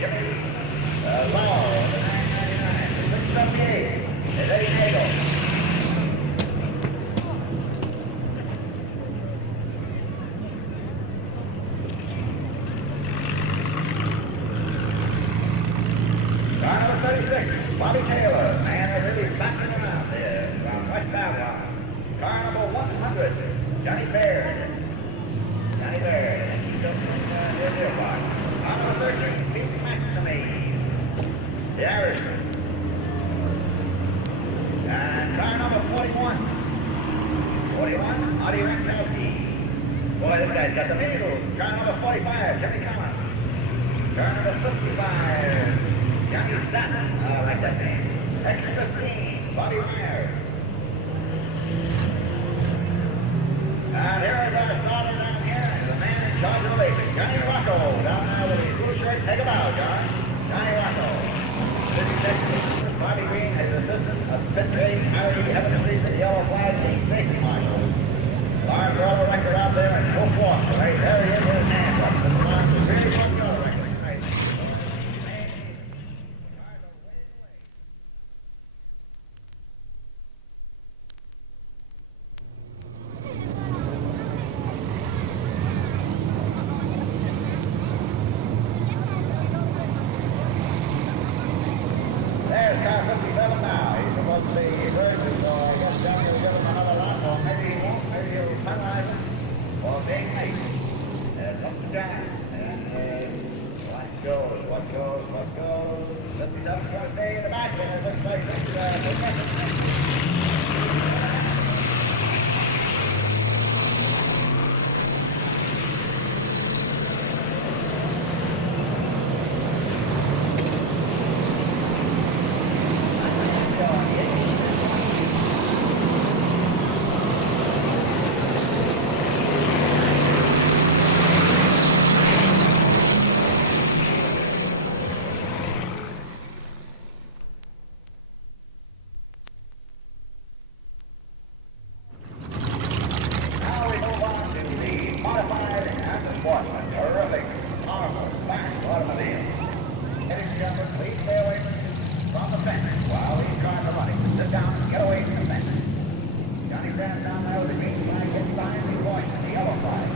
Jimmy Law, the 999. 678 is Eddie Nagel. Car number 36, Bobby Taylor. Man, they're really backing him out there from West Babylon. Car number 100, Johnny Baird. Johnny Baird. He's up in near Dearborn. Car number 13, Pete McNamee. The Irishman. And car number 41. 41, Audie Rankowski. Boy, this guy's got the measles. Car number 45, Jimmy Collins. Car number 55, Johnny Staton. I like that name. X15, Bobby Myers. And here is our starter down here, the man in charge of the lake, Johnny Rocco, down there with his blue shirt. Take a bow, John. Johnny Rocco. This is Texas, Bobby Green, his assistant, a spit race, Harry Evidently, the yellow flag, team safety marshal. Lawrence all the record out there and so forth. Right there he is with his hands up. This is Lawrence, the really good record. Right. There's car 57 now. He's supposed to be versus, so I guess Johnny will give him another lap, or maybe he won't. Maybe he'll penalize him for being late. There's up to John. And what goes. 57's going to stay in the back, and it looks like this, Now we move on to the modified and the sportsman. Terrific, powerful, fast automobile. Ladies and gentlemen, please stay away from the fence while these cars are running. Sit down and get away from the fence. Johnny Grant down there with the green flag gets behind the voice and the yellow flag.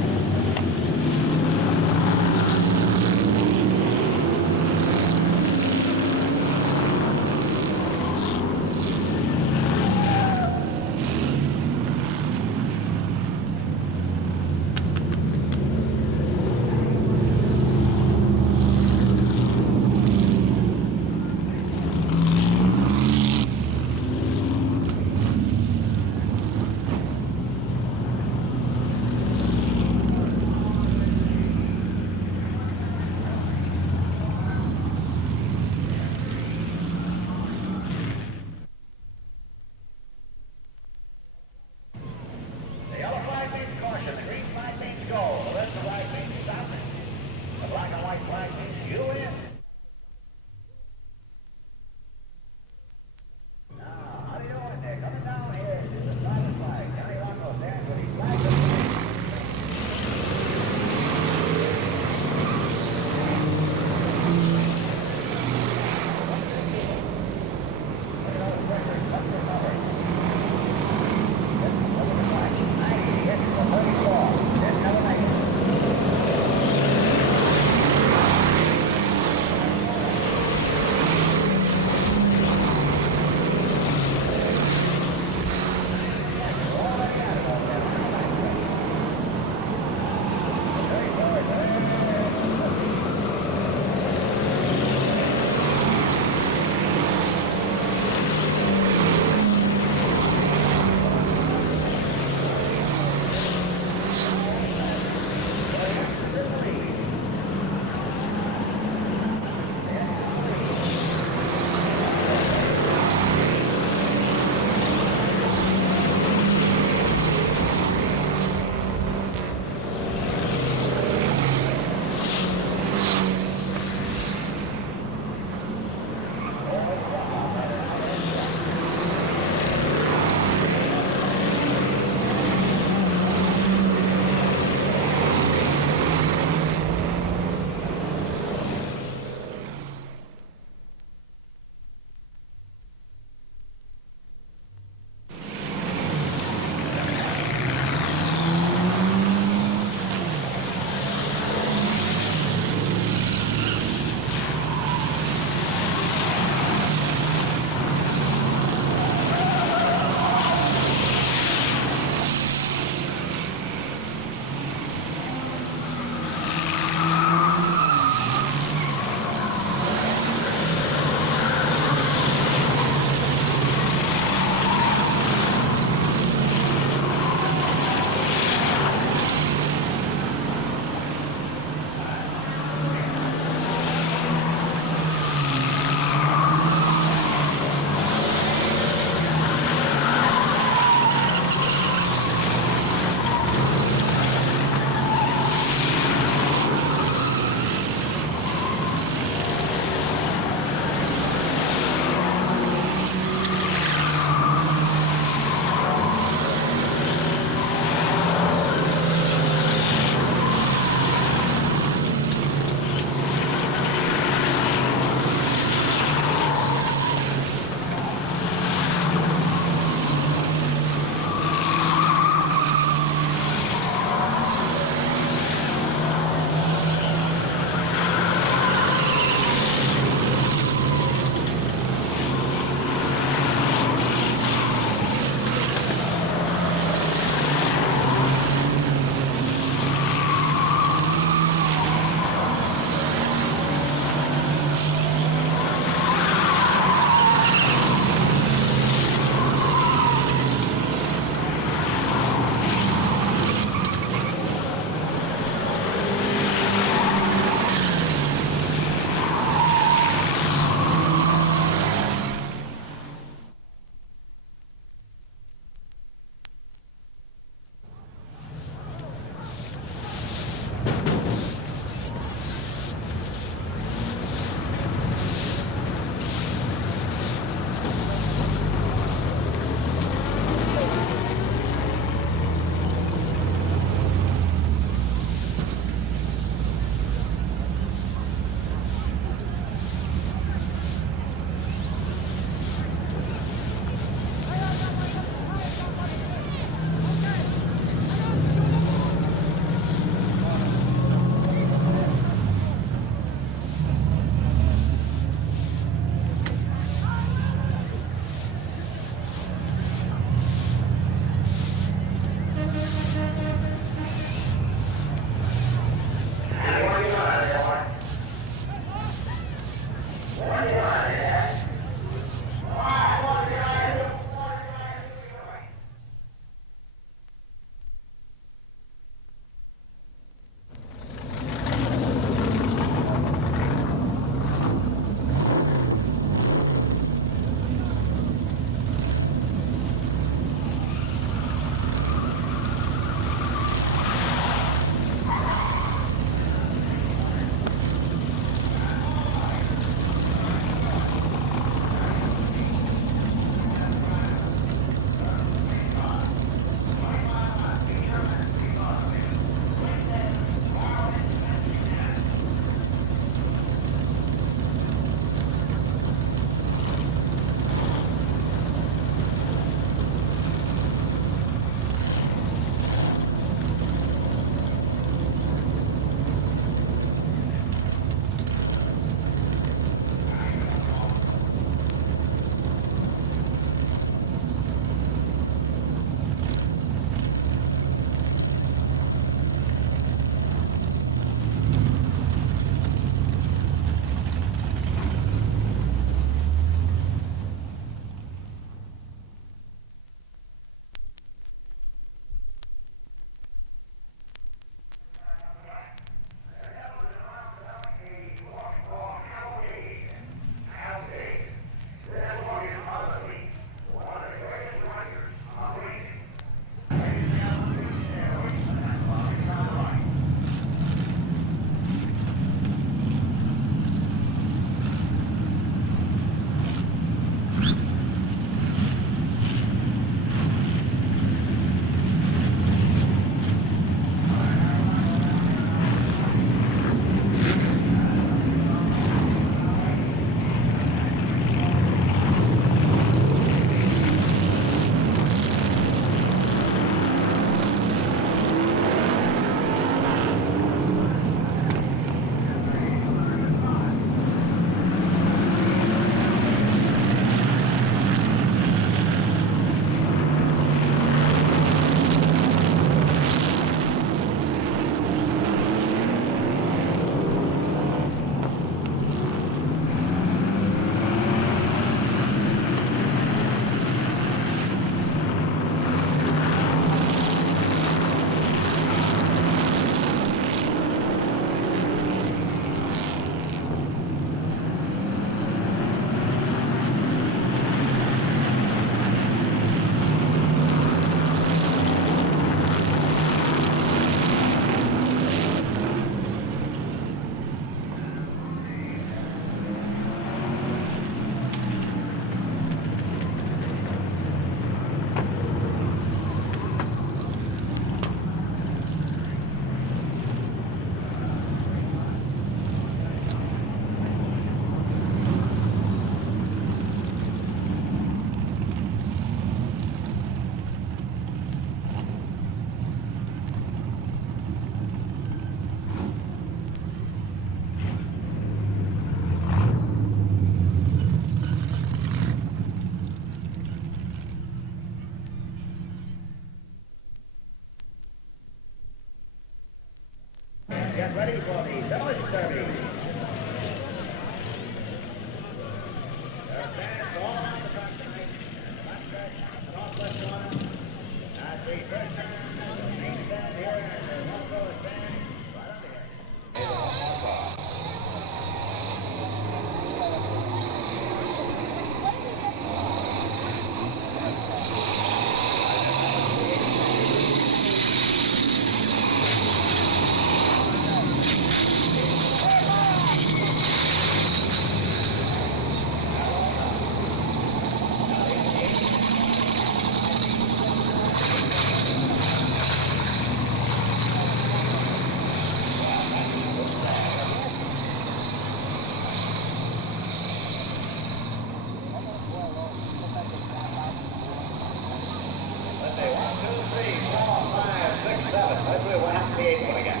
Let's see what happened to the eighth one again.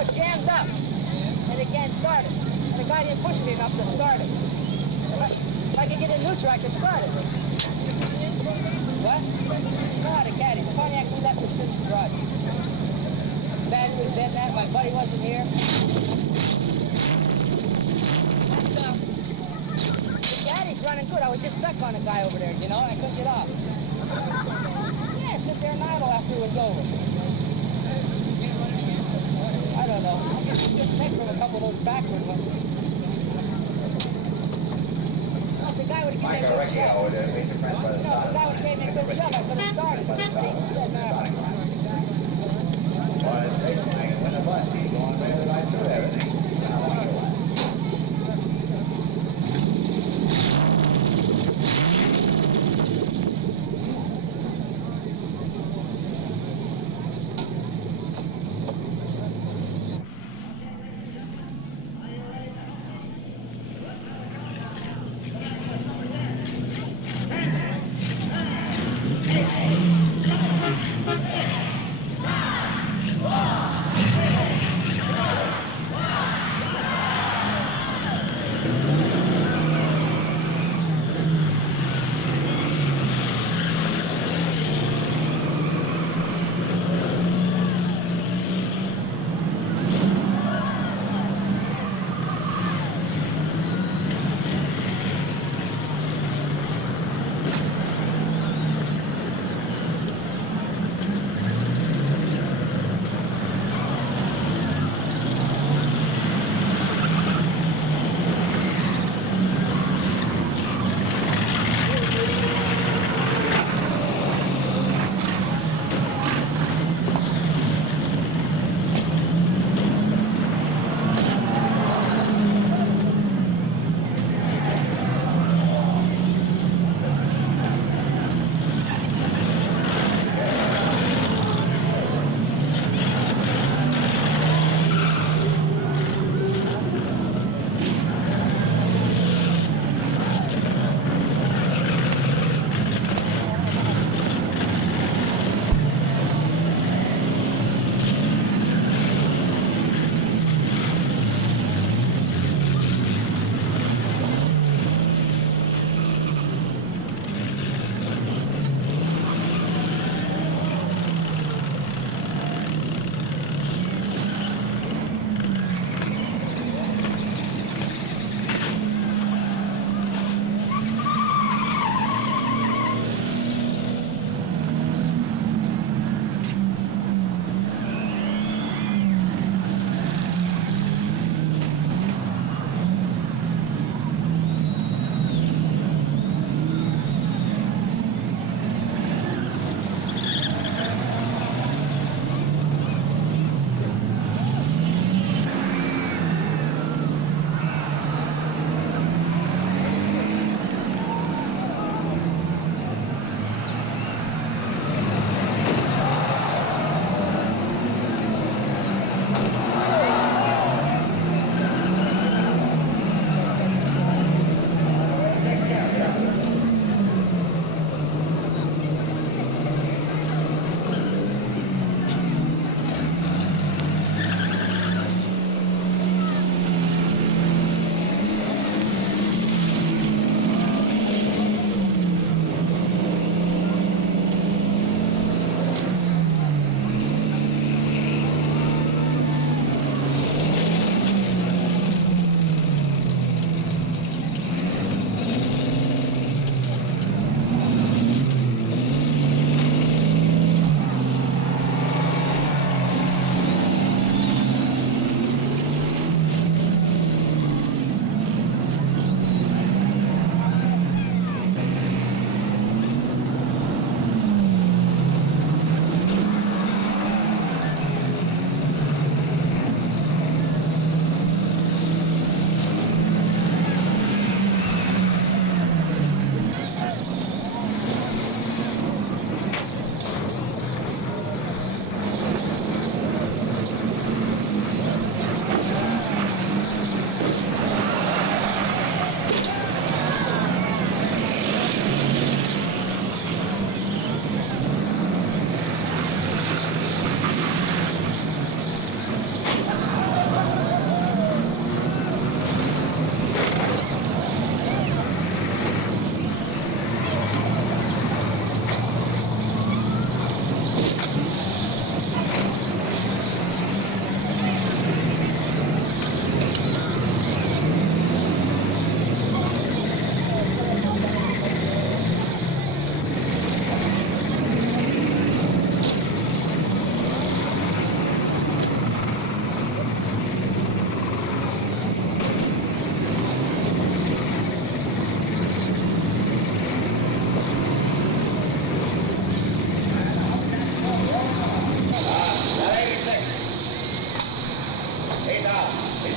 It jammed up, and it can't start it. And the guy didn't push me enough to start it. If I could get in neutral, I could start it. What? No, the caddy. The Pontiac we left it sitting in the garage. Battery was dead that. My buddy wasn't here. The caddy's running good. I was just stuck on a guy over there, you know, and I couldn't get off. Yeah, sit there and idle after it was over. I don't know. I guess you just take from a couple of those backward ones. Well, if the guy would have given me a good shot. No, if the guy would have given me a good shot, I could have started. But it doesn't matter. When the bus keeps going right through everything.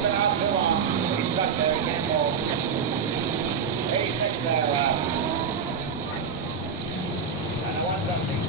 been out too long. He's stuck there. He can't move. 86 there, and 170.